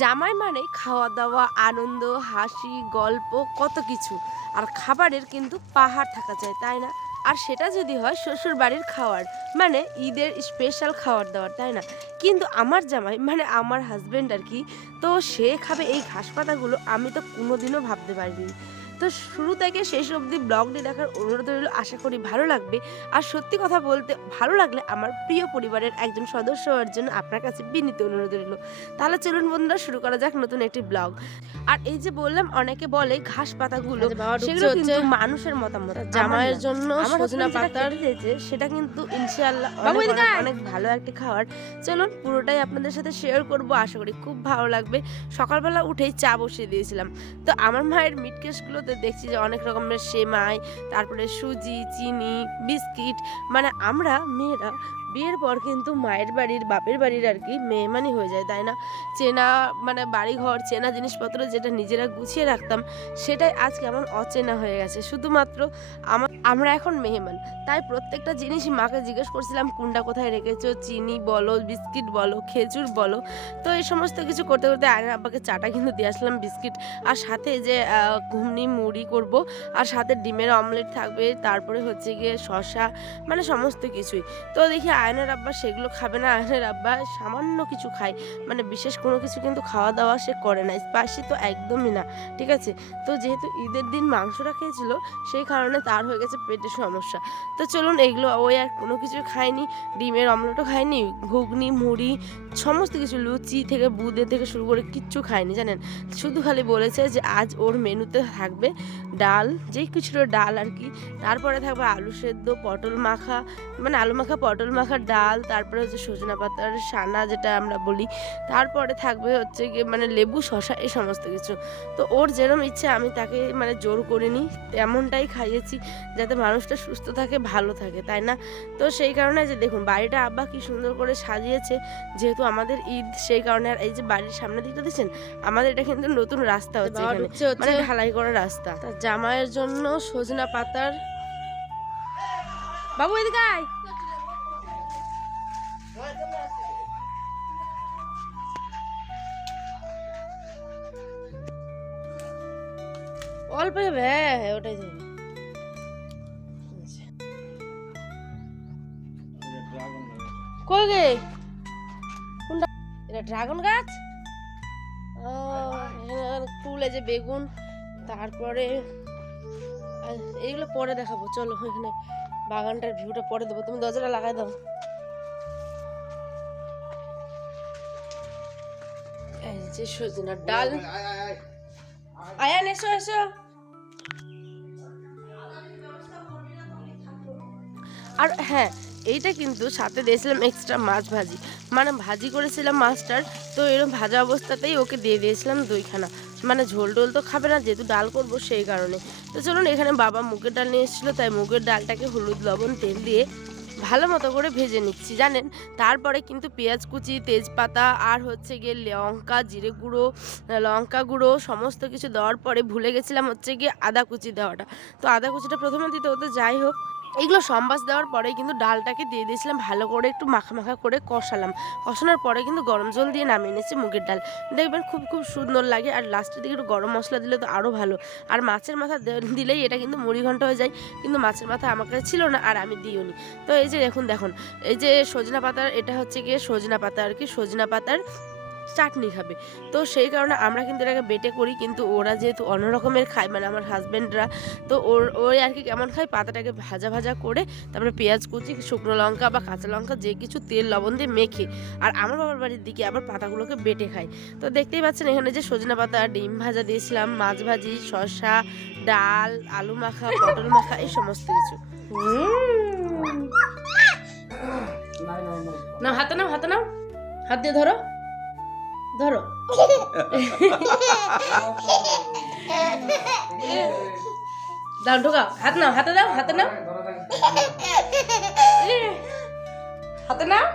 জামাই মানে খাওয়া দাওয়া আনন্দ, হাসি, গল্প, কত কিছু। আর খাবারের কিন্তু পাহাড় থাকা চাই তাই না? আর সেটা যদি হয় শ্বশুর বাড়ির খাওয়ার মানে ঈদের স্পেশাল খাওয়ার দাওয়ার, তাই না? কিন্তু আমার জামাই মানে আমার হাজব্যান্ড আর কি, তো সে খাবে এই ঘাস পাতাগুলো, আমি তো কোনোদিনও ভাবতে পারিনি। তো শুরু থেকে শেষ অবধি ব্লগটি দেখার অনুরোধ রইল। আশা করি ভালো লাগবে। আর সত্যি কথা বলতে ভালো লাগলে আমার প্রিয় পরিবারের একজন সদস্য হওয়ার জন্য আপনার কাছে বিনীত অনুরোধ রইল। তাহলে চলুন বন্ধুরা শুরু করা যাক নতুন একটি ব্লগ। আর এই যে বললাম অনেকে বলে ঘাস পাতাগুলো আচ্ছা, সেগুলো কিন্তু মানুষের মতামত। জামাইয়ের জন্য সজনা পাতার সেটা কিন্তু ইনশাআল্লাহ অনেক ভালো একটা খাবার। চলুন পুরোটাই আপনাদের সাথে শেয়ার করব। আশা করি খুব ভালো লাগবে। সকালবেলা উঠেই চা বসিয়ে দিয়েছিলাম। তো আমার মায়ের মিট কেসগুলোতে দেখছি যে অনেক রকমের সেমাই তারপরে সুজি চিনি বিস্কিট মানে আমরা মেয়েরা বিয়ের পর কিন্তু মায়ের বাড়ির, বাপের বাড়ির আর কি মেহমানি হয়ে যায়, তাই না? চেনা মানে বাড়ি ঘর চেনা জিনিসপত্র যেটা নিজেরা গুছিয়ে রাখতাম, সেটাই আজ কেমন অচেনা হয়ে গেছে। শুধুমাত্র আমা- আমরা এখন মেহমান, তাই প্রত্যেকটা জিনিসই মাকে জিজ্ঞেস করছিলাম, কোনটা কোথায় রেখেছো? চিনি বলো, বিস্কিট বলো, খেজুর বলো? তো এই সমস্ত কিছু করতে করতে আয়নার আব্বাকে চাটা কিন্তু দিয়ে আসলাম, বিস্কিট আর সাথে যে ঘুমনি মুড়ি করব, আর সাথে ডিমের অমলেট থাকবে, তারপরে হচ্ছে গিয়ে শশা মানে সমস্ত কিছুই। তো দেখি আয়নের আব্বা সেগুলো খাবে না, আয়নের আব্বা সামান্য কিছু খায়। মানে বিশেষ কোনো কিছু কিন্তু খাওয়া দাওয়া সে করে না, স্পাইসি তো একদমই না, ঠিক আছে? তো যেহেতু ঈদের দিন মাংসটা খেয়েছিল, সেই কারণে তার হয়ে গেছে পেটের সমস্যা। তো চলুন এগুলো ওই আর কোনো কিছু খায়নি, ডিমের অমলেটও খায়নি, ঘুগনি, মুড়ি, সমস্ত কিছু, লুচি থেকে, বুঁদে থেকে শুরু করে কিচ্ছু খায়নি, জানেন? শুধু খালি বলেছে যে আজ ওর মেনুতে থাকবে ডাল, যেই কিছুটা ডাল আর কি, তারপরে থাকবে আলু সেদ্ধ, পটল মাখা মানে আলু মাখা, পটল মাখা ডাল তারপরে হচ্ছে সজনা পাতার সানা যেটা আমরা বলি। তারপরে থাকবে হচ্ছে গিয়ে মানে লেবু শশা এই সমস্ত কিছু। তো ওর যেরকম ইচ্ছে আমি তাকে মানে জোর করিনি তেমনটাই খাইয়েছি যাতে মানুষটা সুস্থ থাকে ভালো থাকে তাই না? তো সেই কারণে যে দেখুন বাড়িটা আব্বা কি সুন্দর করে সাজিয়েছে। যেহেতু আমাদের ঈদ সেই কারণে আর এই যে বাড়ির সামনের দিকটা দিচ্ছেন আমাদের এটা কিন্তু নতুন রাস্তা হচ্ছে মানে হচ্ছে ঢালাই করা রাস্তা। জামাইয়ের জন্য সজনা পাতার বাবু এদিকে আয়। অল্প হবে হ্যাঁ হ্যাঁ ওটাই যাবে কই গে? কোনটা? এটা ড্রাগন গাছ? ও ফুল যে বেগুন, তারপরে এইগুলো পরে দেখাবো, চলো, এখানে বাগানটার ভিউটা পরে দেবো, তুমি দরজাটা লাগাই দাও। যে সজনার ডাল। আয়ান এসো এসো। আর হ্যাঁ এইটা কিন্তু সাথে দিয়েছিলাম এক্সট্রা মাছ ভাজি। মানে ভাজি করেছিলাম মাছটার, তো এরকম ভাজা অবস্থাতেই ওকে দিয়ে দিয়েছিলাম দুইখানা। মানে ঝোল টোল তো খাবে না, যেহেতু ডাল করব সেই কারণে। তো চলুন, এখানে বাবা মুগের ডাল নিয়ে এসেছিল, তাই মুগের ডালটাকে হলুদ, লবণ, তেল দিয়ে ভালো মতো করে ভেজে নিচ্ছি, জানেন? তারপরে কিন্তু পেঁয়াজ কুচি, তেজপাতা আর হচ্ছে গিয়ে লঙ্কা, জিরে গুঁড়ো লঙ্কা গুঁড়ো সমস্ত কিছু দেওয়ার পরে ভুলে গেছিলাম হচ্ছে গিয়ে আদা কুচি দেওয়াটা। তো আদা কুচিটা প্রথমে দিতে হতো, যাই হোক। এগুলো সম্বাস দেওয়ার পরে কিন্তু ডালটাকে দিয়ে দিয়েছিলাম ভালো করে একটু মাখা মাখা করে কষালাম। কষানোর পরে কিন্তু গরম জল দিয়ে নামিয়ে নিয়েছি মুগের ডাল। দেখবেন খুব খুব সুন্দর লাগে আর লাস্টের দিকে একটু গরম মশলা দিলে তো আরও ভালো। আর মাছের মাথা দিলেই এটা কিন্তু মুড়ি ঘন্ট হয়ে যায়, কিন্তু মাছের মাথা আমার কাছে ছিল না আর আমি দিইনি। তো এই যে দেখুন দেখুন, এই যে সজনা পাতার, এটা হচ্ছে গিয়ে সজনা পাতা আর কি, সজনা পাতার চাটনি খাবে। তো সেই কারণে আমরা কিন্তু এটাকে বেটে করি, কিন্তু ওরা যেহেতু অন্য রকমের খায় মানে আমার হাজব্যান্ডরা তো ওর, ওই আর কি কেমন খায় পাতাটাকে ভাজা ভাজা করে তারপরে পেঁয়াজ কুচি, শুকনো লঙ্কা বা কাঁচা লঙ্কা, যে কিছু তেল, লবণ দিয়ে মেখে, আর আমার বাবার বাড়ির দিকে আবার পাতাগুলোকে বেটে খায়। তো দেখতেই পাচ্ছেন এখানে যে সজনা পাতা, ডিম ভাজা দিয়েছিলাম, মাছ ভাজি, শসা, ডাল, আলু মাখা, পটল মাখা, এই সমস্ত কিছু। না হাতে নাও হাতে নাও। হাত দিয়ে ধরো। ধরো। দাও, ঢোকাও। হাত নাও, হাতে দাও, হাতে নাও। হাতে নাও।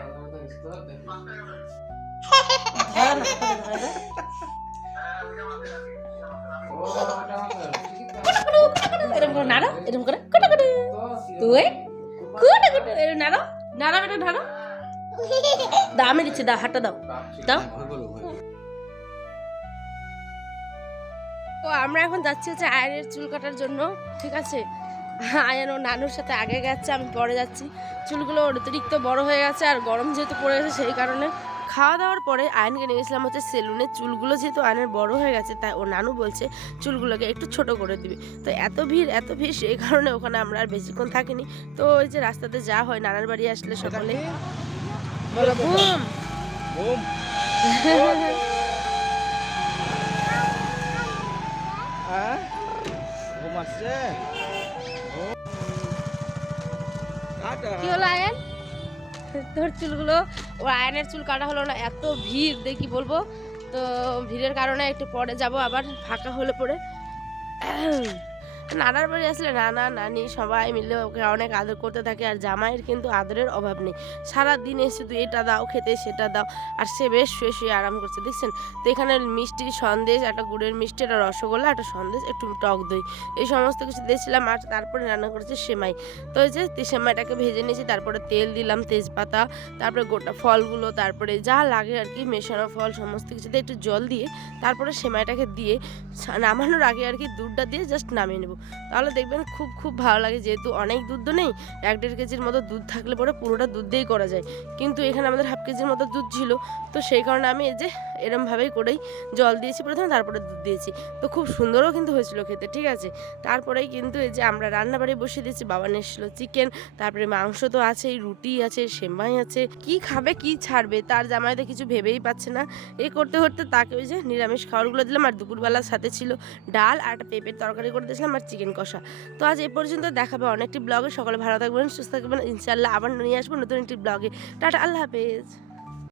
এরকম করে নাড়ো এরকম করে কুটু কুটু তুই কুটু কুটু নাড়ো। নাড়ো বেটা, নাড়ো। আমি দিচ্ছি দাও হাতটা দাও দাও তো আমরা এখন যাচ্ছি হচ্ছে আয়নের চুল কাটার জন্য ঠিক আছে? আয়ন ও নানুর সাথে আগে গেছে আমি পরে যাচ্ছি। চুলগুলো অতিরিক্ত বড় হয়ে গেছে আর গরম যেহেতু পড়ে গেছে সেই কারণে। খাওয়া দাওয়ার পরে আয়নকে নিয়ে গেছিলাম হচ্ছে সেলুনে। চুলগুলো যেহেতু আয়নের বড় হয়ে গেছে তাই ও নানু বলছে চুলগুলোকে একটু ছোট করে দিবে। তো এত ভিড় এত ভিড় সেই কারণে ওখানে আমরা আর বেশিক্ষণ থাকিনি। তো ওই যে রাস্তাতে যা হয় নানার বাড়ি আসলে সকালে। বলো ঘুম ঘুম হ্যাঁ ঘুম আসছে কি হলো আয়ন? তোর চুলগুলো ও আয়নের চুল কাটা হলো না এত ভিড় দেখি বলব। তো ভিড়ের কারণে একটু পরে যাব আবার ফাঁকা হলে পরে। নানার বাড়ি আসলে নানা, নানি সবাই মিলে ওকে অনেক আদর করতে থাকে আর জামাইয়ের কিন্তু আদরের অভাব নেই। সারা দিনে শুধু এটা দাও, খেতে সেটা দাও আর সে বেশ শুয়ে শুয়ে আরাম করছে, দেখছেন? তো এখানে মিষ্টি সন্দেশ, একটা গুড়ের মিষ্টি, একটা রসগোল্লা, একটা সন্দেশ, একটু টক দই, এই সমস্ত কিছু দিয়েছিলাম আর তারপরে রান্না করেছে সেমাই। তো ওই যে সেমাইটাকে ভেজে নিয়েছি, তারপরে তেল দিলাম, তেজপাতা, তারপরে গোটা ফলগুলো, তারপরে যা লাগে আর কি, মেশানো ফল, সমস্ত কিছুতে একটু জল দিয়ে, তারপরে সেমাইটাকে দিয়ে, নামানোর আগে আর কি দুধটা দিয়ে জাস্ট নামিয়ে নেব। তাহলে দেখবেন খুব খুব ভালো লাগে। যেহেতু অনেক দুধ তো নেই, এক দেড় কেজির মতো দুধ থাকলে পরে পুরোটা দুধ দিয়েই করা যায়। কিন্তু এখানে আমাদের হাফ কেজির মতো দুধ ছিল, তো সেই কারণে আমি এই যে এরমভাবেই করেই জল দিয়েছি প্রথমে, তারপরে দুধ দিয়েছি। তো খুব সুন্দরও কিন্তু হয়েছিল খেতে, ঠিক আছে? তারপরেই কিন্তু এই যে আমরা রান্নাবাড়ি বসিয়ে দিয়েছি, বাবা নিয়ে এসেছিল চিকেন, তারপরে মাংস তো আছেই রুটি আছে, সেমাই আছে। কি খাবে, কি ছাড়বে, তার জামাইতে কিছু ভেবেই পাচ্ছে না। এই করতে করতে তাকে ওই যে নিরামিষ খাবারগুলো দিলাম, আর দুপুরবেলার সাথে ছিল ডাল, আর একটা পেঁপের তরকারি করে দিয়েছিলাম, আর চিকেন কষা। তো আজ এ পর্যন্ত দেখাবে অনেকটি ব্লগে। সকলে ভালো থাকবেন, সুস্থ থাকবেন। ইনশাল্লাহ আবার নিয়ে আসব নতুন একটি ব্লগে। টাটা, আল্লাহ হাফেজ।